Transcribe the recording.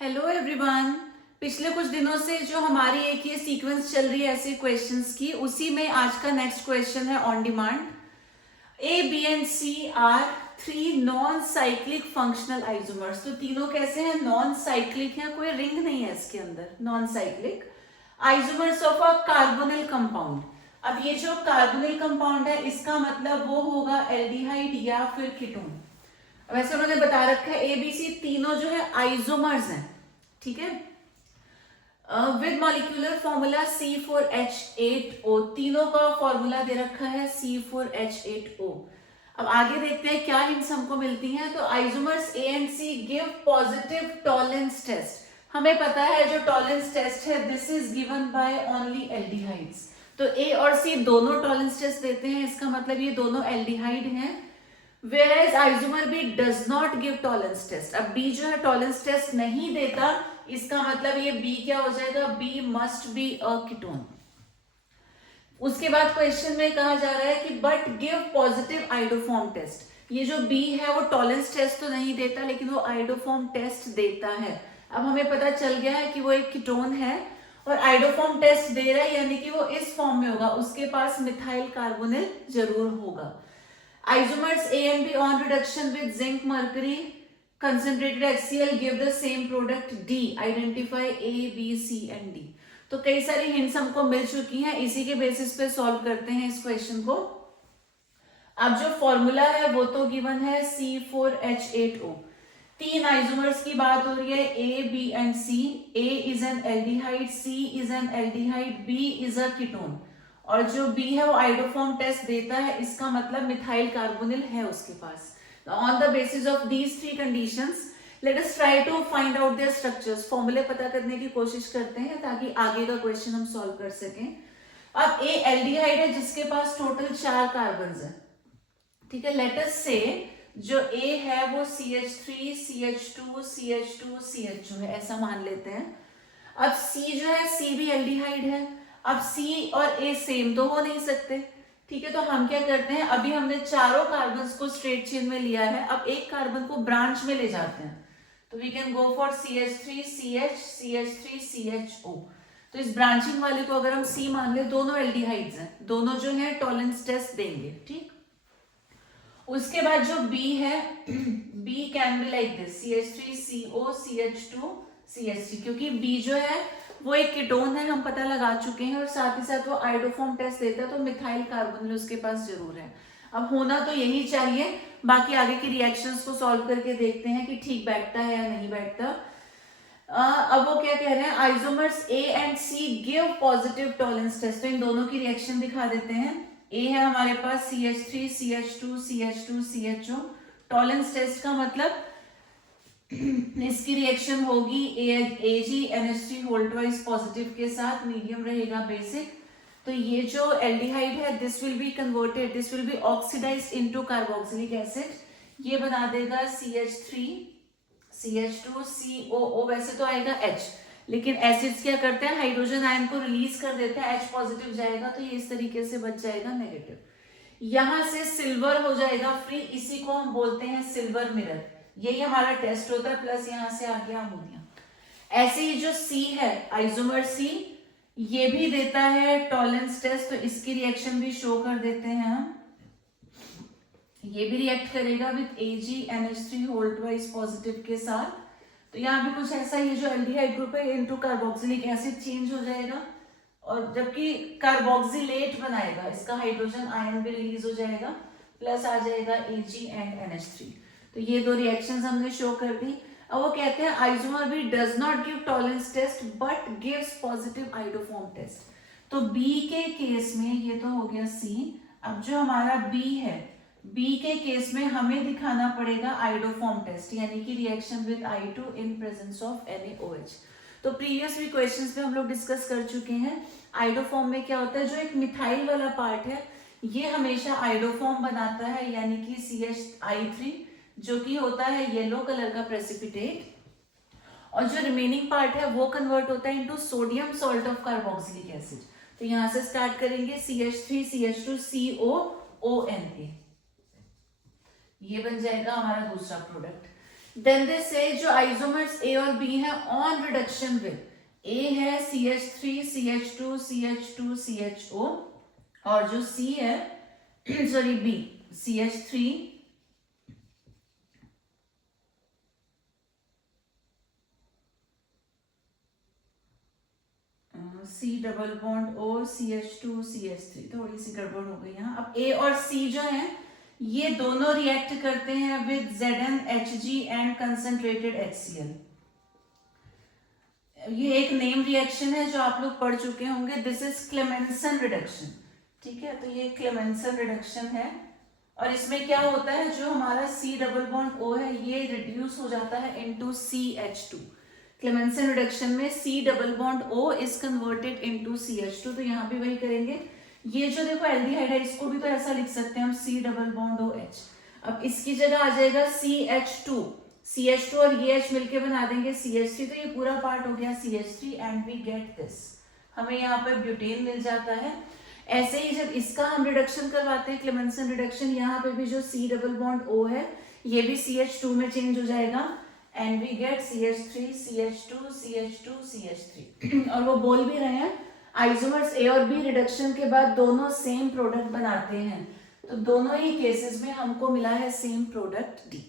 Hello everyone. पिछले कुछ दिनों से जो हमारी एक ये सीक्वेंस चल रही है ऐसे क्वेश्चंस की, उसी में आज का नेक्स्ट क्वेश्चन है on demand. A B and C are three non cyclic functional isomers. तो तीनों कैसे हैं? नॉन साइक्लिक है, कोई रिंग नहीं है इसके अंदर। Non cyclic isomers of a carbonyl compound. अब ये जो कार्बोनिल कंपाउंड है इसका मतलब वो होगा एल्डिहाइड या फिर कीटोन। वैसे उन्होंने बता रखा है ए बी सी तीनों जो है आइसोमर्स हैं, ठीक है। विद मॉलिक्यूलर फॉर्मूला C4H8O, तीनों का फॉर्मूला दे रखा है C4H8O। अब आगे देखते हैं क्या हिंट्स हमको मिलती हैं। तो isomers A and C give positive tolerance test. हमें पता है जो टॉलरेंस टेस्ट है this is given by only aldehydes. तो ए और सी दोनों टॉलरेंस टेस्ट देते हैं, इसका मतलब ये दोनों एल्डिहाइड हैं। Whereas isomer B does not give tolerance test। अब B जो है टॉलरेंस टेस्ट नहीं देता, इसका मतलब ये B क्या हो जाएगा? B must be a ketone। उसके बाद क्वेश्चन में कहा जा रहा है कि but give positive iodoform test. ये जो B है वो टॉलरेंस टेस्ट तो नहीं देता लेकिन वो आइडोफॉर्म टेस्ट देता है। अब हमें पता चल गया है कि वो एक कीटोन है और आइडोफॉर्म टेस्ट दे रहा है, यानी कि वो इस फॉर्म में होगा, उसके पास मिथाइल कार्बोनिल जरूर होगा। Isomers A and B on reduction with zinc mercury concentrated HCl give the same product D। Identify A, B, C and D। तो कई सारी हिंट्स हमको मिल चुकी हैं, इसी के बेसिस पे सॉल्व करते हैं इस क्वेश्चन को। अब जो फॉर्मूला है वो तो गिवन है C4H8O। तीन आइसोमर्स की बात हो रही है A, B and C। A is an aldehyde, C is an aldehyde, B is a ketone। और जो B है वो आइडोफॉर्म टेस्ट देता है, इसका मतलब मिथाइल कार्बोनिल है उसके पास। On the basis of these three conditions let us try to find out their structures. फॉर्मूले पता करने की कोशिश करते हैं ताकि आगे का क्वेश्चन हम सॉल्व कर सकें। अब ए एल्डिहाइड है जिसके पास टोटल 4 कार्बन है, ठीक है। लेट अस से जो A है वो CH3 CH2 CH2 CH2 है, ऐसा मान लेते हैं। अब C जो है C भी एल्डिहाइड है। अब C और A सेम तो हो नहीं सकते, ठीक है। तो हम क्या करते हैं, अभी हमने चारों कार्बन को स्ट्रेट चेन में लिया है, अब एक कार्बन को ब्रांच में ले जाते हैं। तो we can go for CH3 CH CH3 CHO। तो इस ब्रांचिंग वाले को अगर हम C मान ले, दोनों एल्डिहाइड्स हैं, दोनों जो है टॉलरेंस टेस्ट देंगे, ठीक। उसके बाद जो B है B can be like this CH3CO CH2 CH3, क्योंकि B जो है वो एक कीटोन है, हम पता लगा चुके हैं, और साथ ही साथ वो आइडोफॉर्म टेस्ट देता है, तो मिथाइल कार्बोनिल उसके पास जरूर है। अब होना तो यही चाहिए, बाकी आगे की रिएक्शंस को सॉल्व करके देखते हैं कि ठीक बैठता है या नहीं बैठता। अब वो क्या कह रहे हैं, isomers A and C give positive tolerance test. तो इन दोनों की रिएक्शन दिखा देते हैं। A है हमारे पास CH3 CH2 CH2 CHO। Tolerance test का मतलब इसकी रिएक्शन होगी AgNH3 होल ट्वाइस पॉजिटिव के साथ, मीडियम रहेगा बेसिक। तो ये जो एल्डिहाइड है this will be converted, this will be oxidised into carboxylic acid. ये बना देगा CH3 CH2 COO। वैसे तो आएगा H, लेकिन एसिड्स क्या करते हैं, हाइड्रोजन आयन को रिलीज कर देते हैं, H पॉजिटिव जाएगा तो ये इस तरीके से बच जाएगा नेगेटिव। यहां से सिल्वर हो जाएगा फ्री, इसी को हम बोलते हैं सिल्वर मिरर। यही हमारा टेस्ट होता है, प्लस यहां से आ गया अमोनिया। ऐसे ही जो C है आइसोमर C, ये भी देता है टॉलरेंस टेस्ट, तो इसकी रिएक्शन भी शो कर देते हैं हम। ये भी रिएक्ट करेगा with AgNH3 whole twice positive के साथ। तो यहाँ भी कुछ ऐसा, ये जो एल्डिहाइड ग्रुप है इनटू कार्बोक्सिलिक एसिड चेंज हो जाएगा, और जबकि कार्बोक्सिलेट बनाएगा, इसका हाइड्रोजन आयन भी रिलीज हो जाएगा, प्लस आ जाएगा Ag एंड NH3। तो ये दो रिएक्शंस हमने शो कर दी। अब वो कहते हैं isomer B does not give tolerance test but gives positive iodoform test. तो B के केस में ये तो हो गया C। अब जो हमारा B है, B के केस में हमें दिखाना पड़ेगा आइडोफॉर्म टेस्ट, यानी कि reaction with I2 in presence of NaOH। तो प्रीवियस भी क्वेश्चंस में हम लोग डिस्कस कर चुके हैं। आइडोफॉर्म में क्या होता है, जो एक मिथाइल वाला पार्ट है ये हमेशा आइडोफॉर्म बनाता है, यानी कि CH3 जो कि होता है येलो कलर का प्रेसिपिटेट, और जो रिमेनिंग पार्ट है वो कन्वर्ट होता है into sodium salt of carboxylic acid. तो यहां से स्टार्ट करेंगे CH3 CH2 COONA, ये बन जाएगा हमारा दूसरा प्रोडक्ट। देन दे से जो आइसोमर्स ए और बी है ऑन रिडक्शन विद, ए है CH3 CH2 CH2 CHO, और जो सी है sorry B CH3 C double bond O CH2 CH3, थोड़ी सी गड़बड़ हो गई यहाँ। अब A और C जो है ये दोनों रिएक्ट करते हैं with ZnHg and concentrated HCl। ये एक नेम रिएक्शन है जो आप लोग पढ़ चुके होंगे, दिस इज क्लेमेंसन रिडक्शन, ठीक है। तो ये क्लेमेंसन रिडक्शन है, और इसमें क्या होता है, जो हमारा C डबल बॉन्ड O है ये रिड्यूस हो जाता है इनटू CH2। क्लेमेंसन रिडक्शन में C double bond O is converted into CH2, तो यहाँ भी वही करेंगे। ये जो देखो एल्डिहाइड है, इसको भी तो ऐसा लिख सकते हैं हम C डबल बॉन्ड OH। अब इसकी जगह आ जाएगा CH2 और ये H मिलके बना देंगे CH3, तो ये पूरा पार्ट हो गया CH3 and we get this, हमें यहाँ पर ब्यूटेन मिल जाता है। ऐसे ही जब इसका हम रिडक्शन करवाते हैं क्लेमेंसन रिडक्शन, यहाँ पे भी जो C डबल बॉन्ड O है ये भी CH2 में चेंज हो जाएगा and we get CH3 CH2 CH2 CH3 और वो बोल भी रहे हैं आइसोमर्स A और B रिडक्शन के बाद दोनों सेम प्रोडक्ट बनाते हैं, तो दोनों ही केसेस में हमको मिला है सेम प्रोडक्ट D।